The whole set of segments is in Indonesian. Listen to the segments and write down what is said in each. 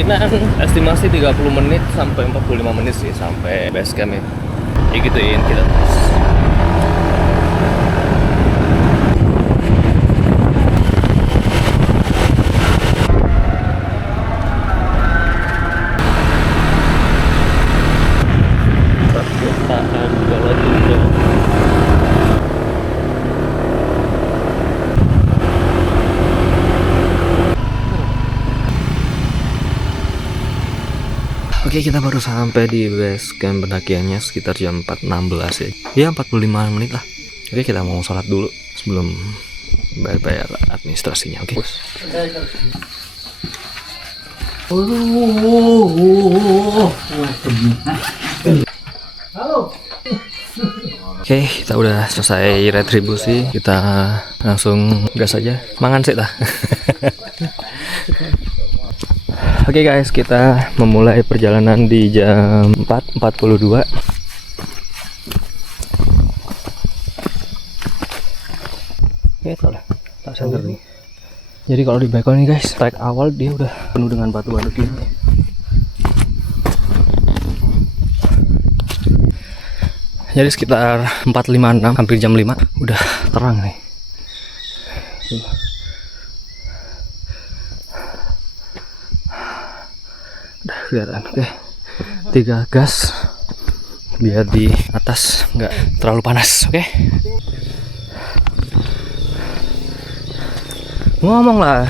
kemungkinan estimasi 30 menit sampai 45 menit sih sampai base camp ya. Ya gituin kita terus. Perkotaan Golotundo. Oke, kita baru sampai di base camp pendakiannya sekitar jam 4.16 ya. Ya 45 menit lah. Oke, kita mau sholat dulu sebelum bayar administrasinya. Oke. Oke, kita udah selesai retribusi. Kita langsung gas aja. Mangan sih tah. Oke guys, kita memulai perjalanan di jam 4.42. Oke, tak center nih. Jadi kalau di Bekol nih guys, trek awal dia udah penuh dengan batu-batu gini. Jadi sekitar 4.56, hampir jam 5, udah terang nih. Udah kelihatan. Oke, 3 gas biar di atas nggak terlalu panas. Oke, ngomong lah.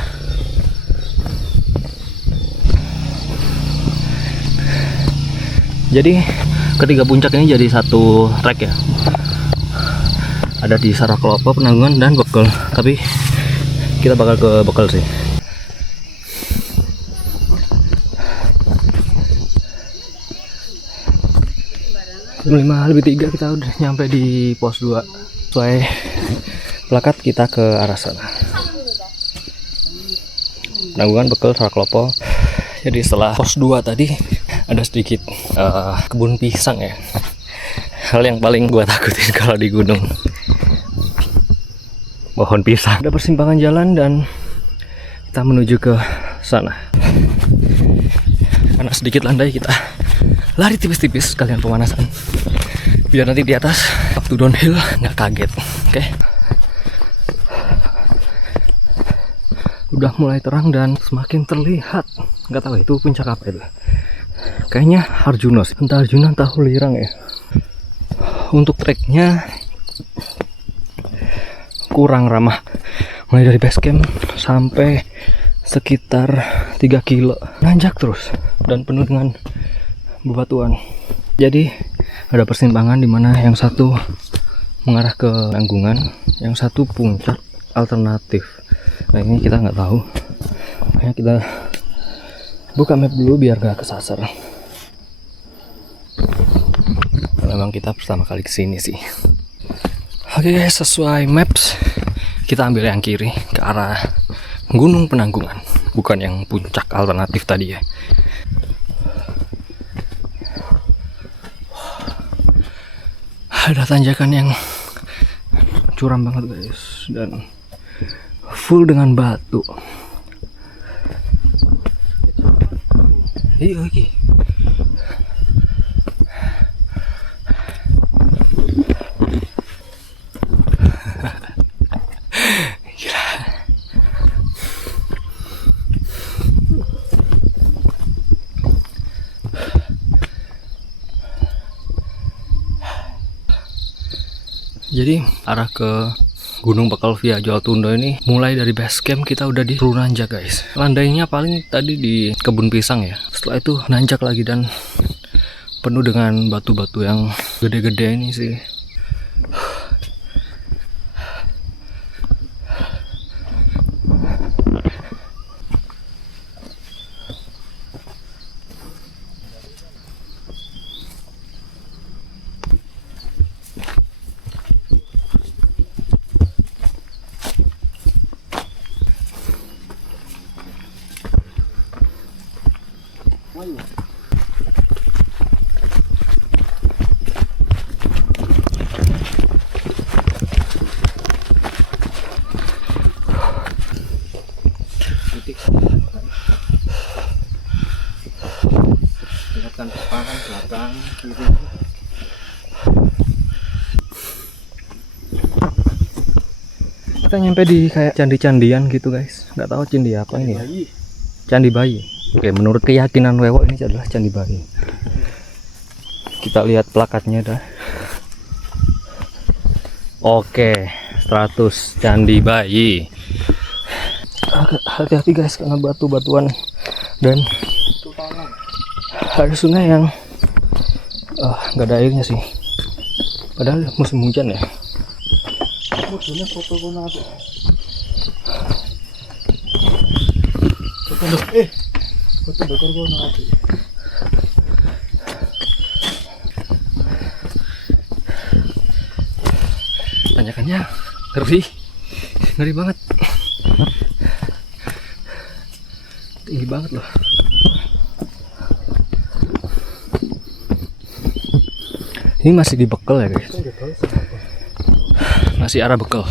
Jadi ketiga puncak ini jadi satu trek ya. Ada di Saraklopo, Penanggungan, dan Bekol. Tapi kita bakal ke Bekol sih. Jam 5:03 kita udah nyampe di pos 2. Sesuai plakat kita ke arah sana. Penanggungan, Bekol, Saraklopo. Jadi setelah pos 2 tadi ada sedikit kebun pisang ya. Hal yang paling gua takutin kalau di gunung, pohon pisang. Ada persimpangan jalan dan kita menuju ke sana. Karena sedikit landai, kita lari tipis-tipis sekalian pemanasan, biar nanti di atas waktu downhill nggak kaget. Oke. Udah mulai terang dan semakin terlihat. Nggak tahu itu puncak apa itu. Kayaknya Arjuna sih. Entah Arjuna entah Hulirang ya. Untuk treknya kurang ramah. Mulai dari base camp sampai sekitar 3 kilo. Nanjak terus dan penuh dengan bebatuan. Jadi ada persimpangan di mana yang satu mengarah ke Penanggungan, yang satu puncak alternatif. Nah ini kita nggak tahu. Makanya kita buka map dulu biar gak kesasar. Memang kita pertama kali kesini sih. Oke guys, sesuai maps kita ambil yang kiri ke arah Gunung Penanggungan, bukan yang puncak alternatif tadi ya. Ada tanjakan yang curam banget guys dan full dengan batu. Iya lagi. Gila. Jadi arah ke Gunung Bekol via Golotundo ini mulai dari base camp kita udah di Runanjak guys. Landainya paling tadi di kebun pisang ya. Setelah itu nanjak lagi dan penuh dengan batu-batu yang gede-gede ini sih. Kita nyampe di kayak candi-candian gitu guys. Nggak tahu candi apa ini ya. Candi bayi. Oke, menurut keyakinan Wewo ini adalah candi bayi. Kita lihat plakatnya dah. Oke, 100 candi bayi. Agak hati-hati guys karena batu-batuan dan ada sungai yang nggak ada airnya sih. Padahal musim hujan ya. Tanjakannya ngeri banget, tinggi banget loh. Ini masih di Bekel ya guys, masih arah Bekel.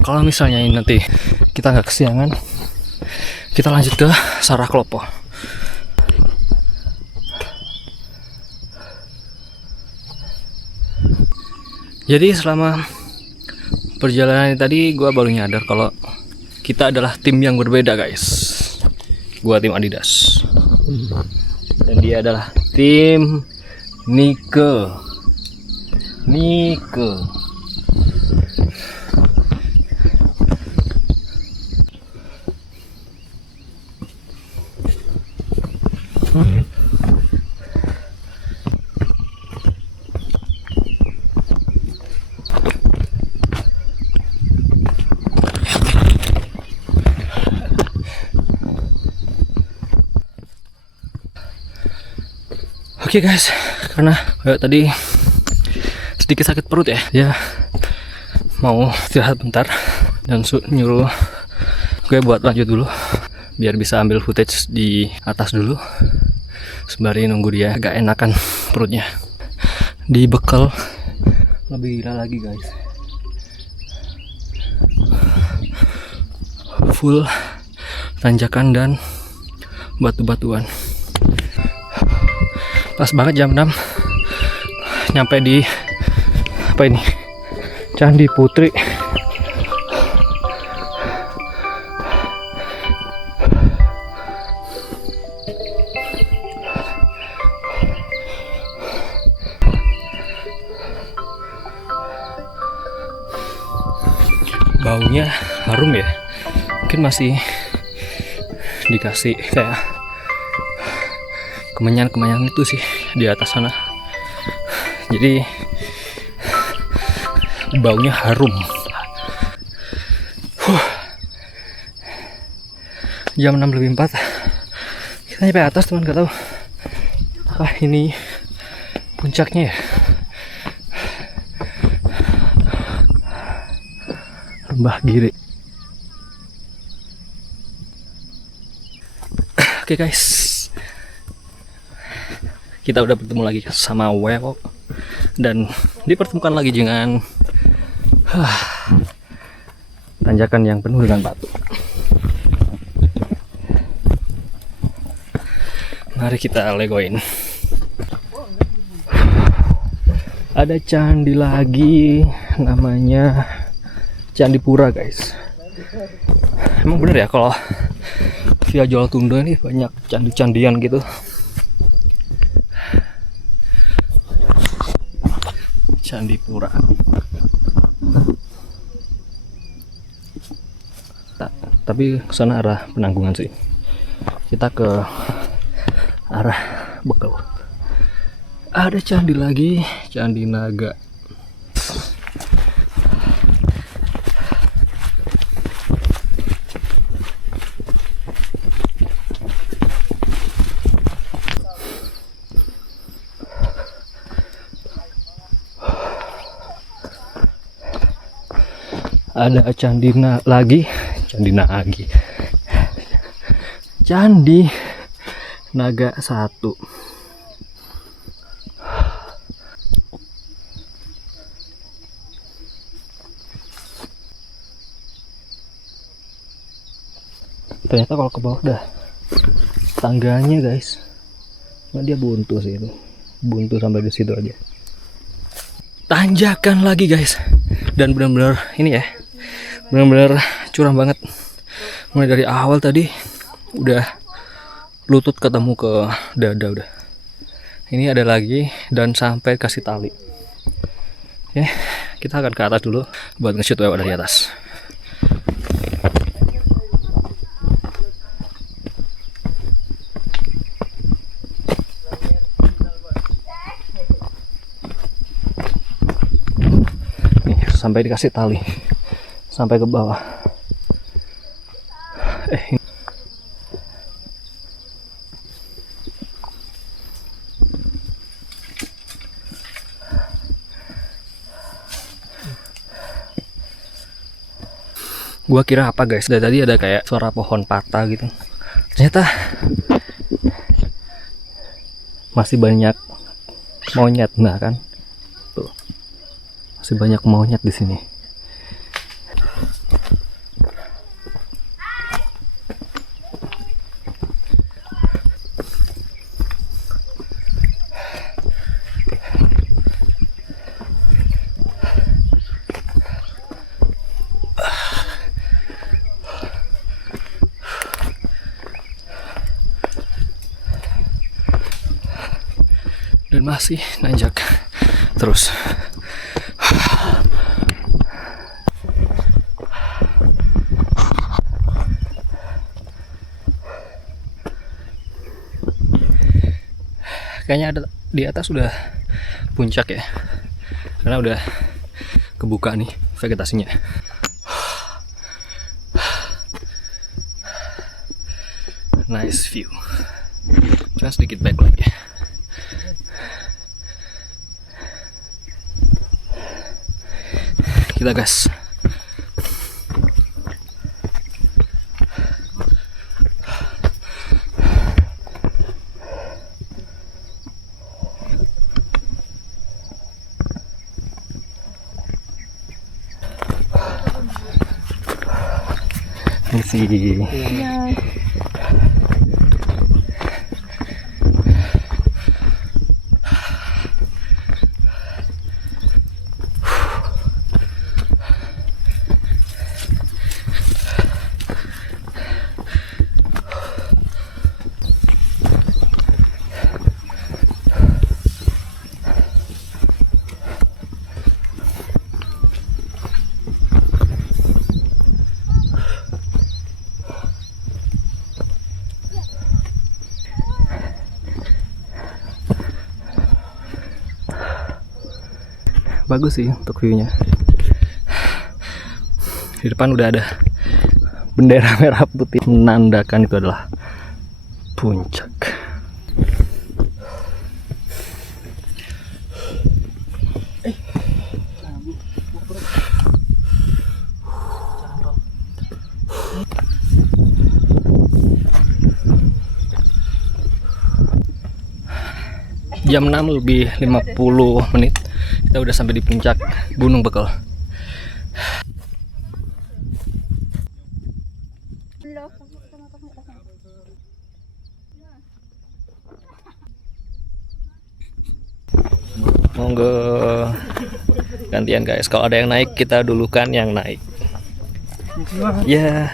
Kalau misalnya ini nanti kita nggak kesiangan, kita lanjut ke Saraklopo. Jadi selama perjalanan tadi gue baru nyadar kalau kita adalah tim yang berbeda guys. Gue tim Adidas dan dia adalah tim Nike. Oke guys, karena tadi sedikit sakit perut ya, mau istirahat bentar dan nyuruh gue buat lanjut dulu biar bisa ambil footage di atas dulu sembari nunggu dia agak enakan perutnya. Di Bekel lebih gila lagi guys, full tanjakan dan batu-batuan. Pas banget jam 6 nyampe di apa ini, Candi Putri. Baunya harum ya, mungkin masih dikasih kayak kemenyan itu sih di atas sana, jadi baunya harum. Jam 6:04 kita nyampe atas teman, nggak tahu apa ini puncaknya ya. Lembah Giri. Oke guys, kita udah bertemu lagi sama Wewo dan dipertemukan lagi dengan tanjakan yang penuh dengan batu. Mari kita legoin. Ada candi lagi, namanya Candi Pura guys. Emang bener ya kalau via Jawa Tunda ini banyak candi-candian gitu. Candi Pura. Tapi kesana arah Penanggungan sih. Kita ke arah Bekel. Ada candi lagi, Candi Naga. Ada Candi Naga 1. Ternyata kalau ke bawah udah tangganya guys. Cuma dia buntu sih itu. Buntu sampai di situ aja. Tanjakan lagi guys. Dan benar-benar ini ya, benar-benar curam banget. Mulai dari awal tadi udah lutut ketemu ke dada udah. Ini ada lagi dan sampai kasih tali. Oke, kita akan ke atas dulu buat nge-shoot lewat dari atas. Nih, sampai dikasih tali sampai ke bawah. Gua kira apa guys, dari tadi ada kayak suara pohon patah gitu. Ternyata masih banyak monyet, nah kan? Tuh. Masih banyak monyet di sini. Dan masih nanjak terus. Kayaknya ada di atas udah puncak ya, karena udah kebuka nih vegetasinya. Nice view. Cuma sedikit backlight ya. Kita gas. Misi. Iya. Bagus sih untuk view-nya. Di depan udah ada bendera merah putih menandakan itu adalah puncak. Jam 6 lebih 50 menit kita udah sampai di puncak Gunung Bekel. Monggo gantian guys, kalau ada yang naik kita dulukan yang naik. Ya.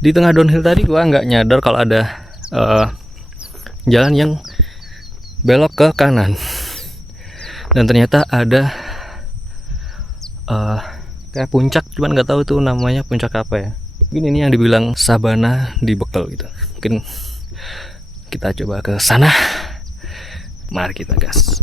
Di tengah downhill tadi gua nggak nyadar kalau ada jalan yang belok ke kanan, dan ternyata ada kayak puncak, cuman nggak tahu tuh namanya puncak apa ya. Mungkin ini yang dibilang sabana di Bekel gitu. Mungkin kita coba ke sana. Mari kita gas.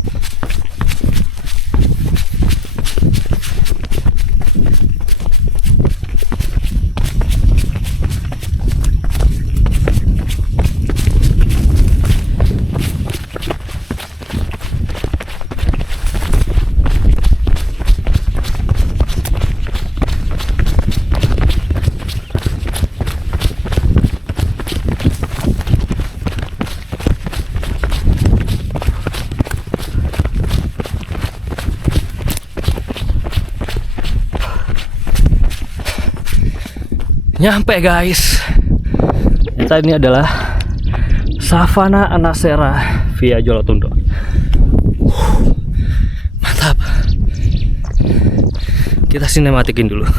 Nyampe guys. Ternyata ini adalah Savana Anasera via Jolotundo. Mantap. Kita sinematikin dulu.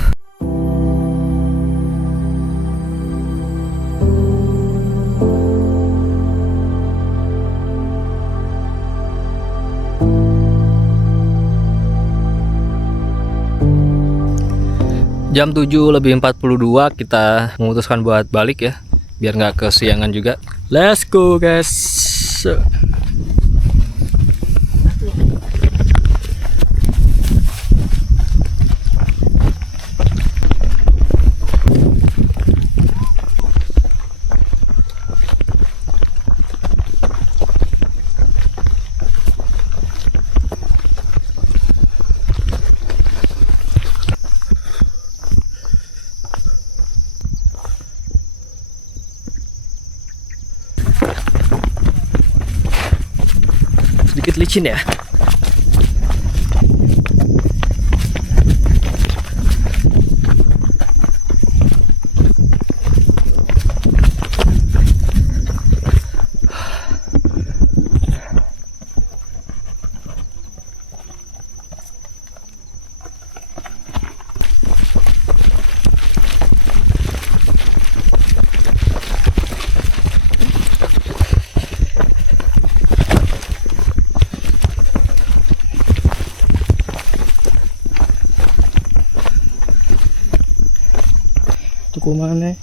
Jam 7:42 kita memutuskan buat balik ya, biar nggak kesiangan juga. Let's go guys. Sedikit licin ya. Tuku mana?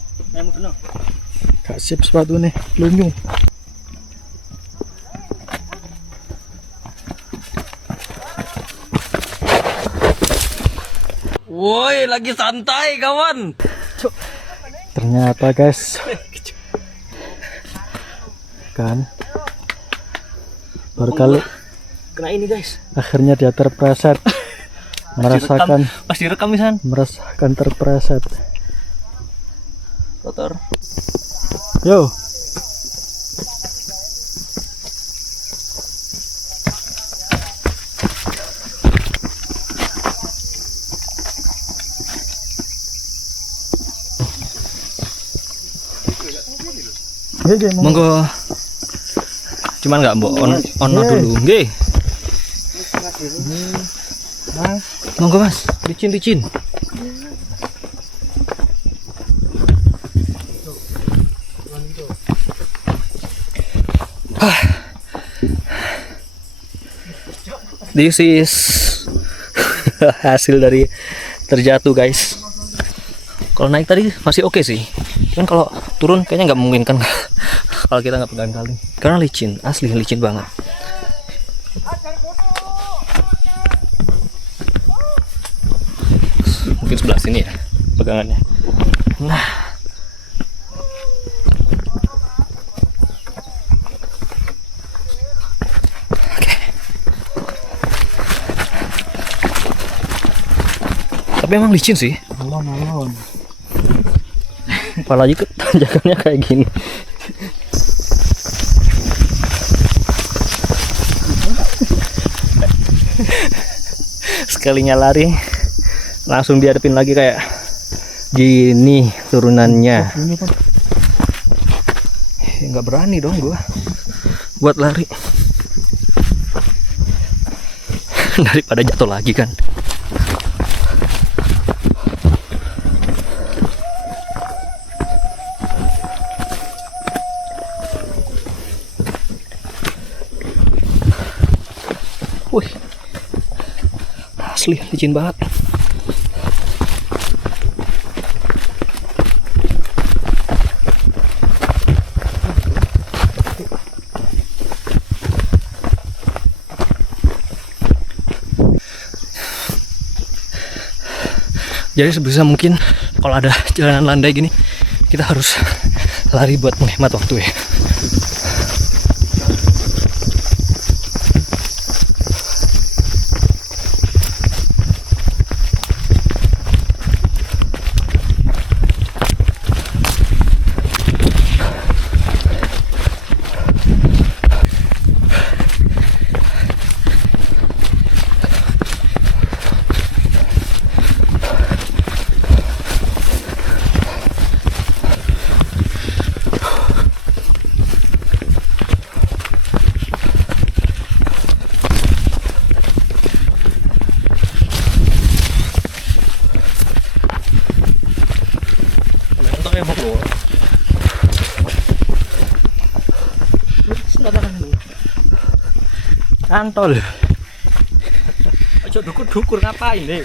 Gak sip sepatu nih, lunyung. Woi, lagi santai kawan. Ternyata guys, kan baru kali kena ini guys. Akhirnya dia terpreset. Pasti rekam misan. Merasakan terpreset. Kotor. Yo. Monggo. Cuman nggak mbok on dulu. Nggih. Monggo Mas, licin. This is hasil dari terjatuh guys. Kalau naik tadi masih oke sih, kan kalau turun kayaknya nggak memungkinkan kalau kita nggak pegang tali, karena licin, asli licin banget. Mungkin sebelah sini ya pegangannya. Nah, tapi emang licin sih. Malon. Apalagi tanjakannya kayak gini. Sekalinya lari, langsung dihadapin lagi kayak gini turunannya. Nggak berani dong gua buat lari. Daripada jatuh lagi kan. Wih, asli licin banget. Jadi sebisa mungkin kalau ada jalanan landai gini, kita harus lari buat menghemat waktu ya. Antol. Aja dukur-dukur ngapain deh?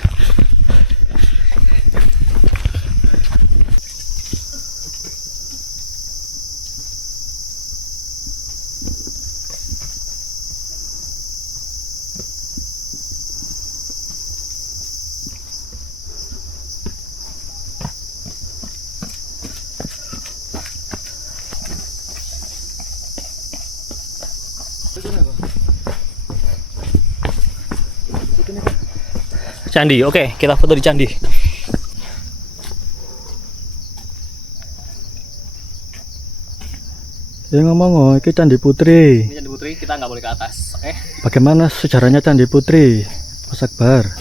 Candi, oke, kita foto di candi. Ya ngomong, oh, ini Candi Putri. Ini Candi Putri, kita nggak boleh ke atas, oke? Bagaimana sejarahnya Candi Putri, Mas Akbar?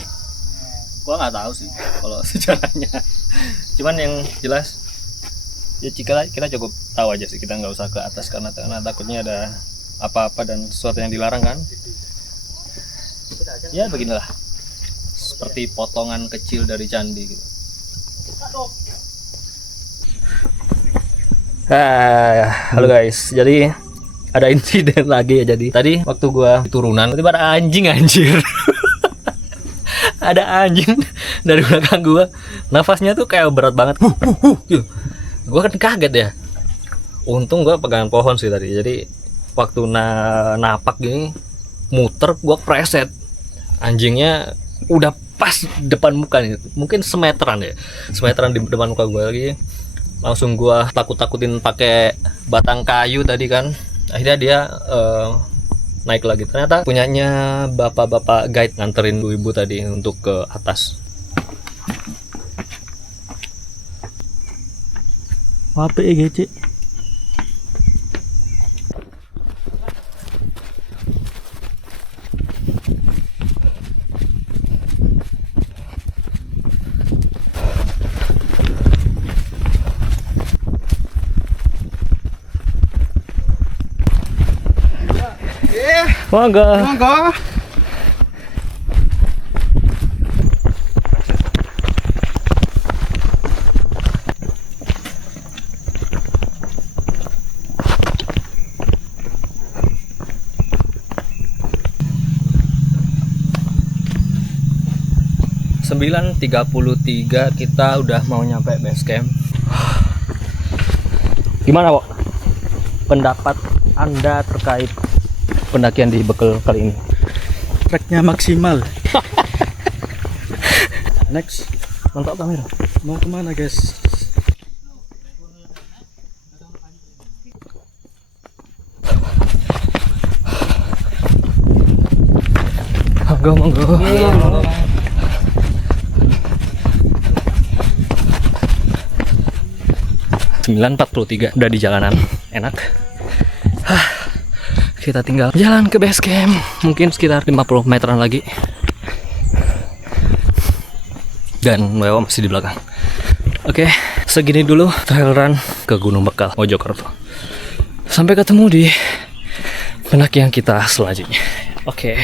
Gua nggak tahu sih kalau sejarahnya. Cuman yang jelas, ya kita cukup tahu aja sih, kita nggak usah ke atas karena takutnya ada apa-apa dan sesuatu yang dilarang kan. Ya beginilah, seperti potongan kecil dari candi gitu. Halo guys, jadi ada insiden lagi ya. Jadi tadi waktu gua turunan tiba ada anjing anjir. Ada anjing dari belakang gua, nafasnya tuh kayak berat banget. Gitu. Gua kan kaget ya. Untung gua pegangan pohon sih tadi. Jadi waktu napak gini muter, gua preset. Anjingnya udah pas depan muka nih, mungkin semeteran ya, semeteran di depan muka gue lagi. Langsung gue takut-takutin pakai batang kayu tadi kan. Akhirnya dia naik lagi. Ternyata punyanya bapak-bapak guide nganterin ibu tadi untuk ke atas. Apa ya Cik? Monggo. Monggo. Sembilan 3:33 kita udah mau nyampe base camp. Gimana, Wok? Pendapat Anda terkait pendakian di Bekel kali ini? Treknya maksimal. Next, Mantap kamera. mau kemana guys? Monggo. 9:43 udah di jalanan, enak. Kita tinggal jalan ke base camp, mungkin sekitar 50 meteran lagi. Dan Wewo masih di belakang. Oke, segini dulu trail run ke Gunung Bekal, Mojokerto. Sampai ketemu di pendakian kita selanjutnya. Oke.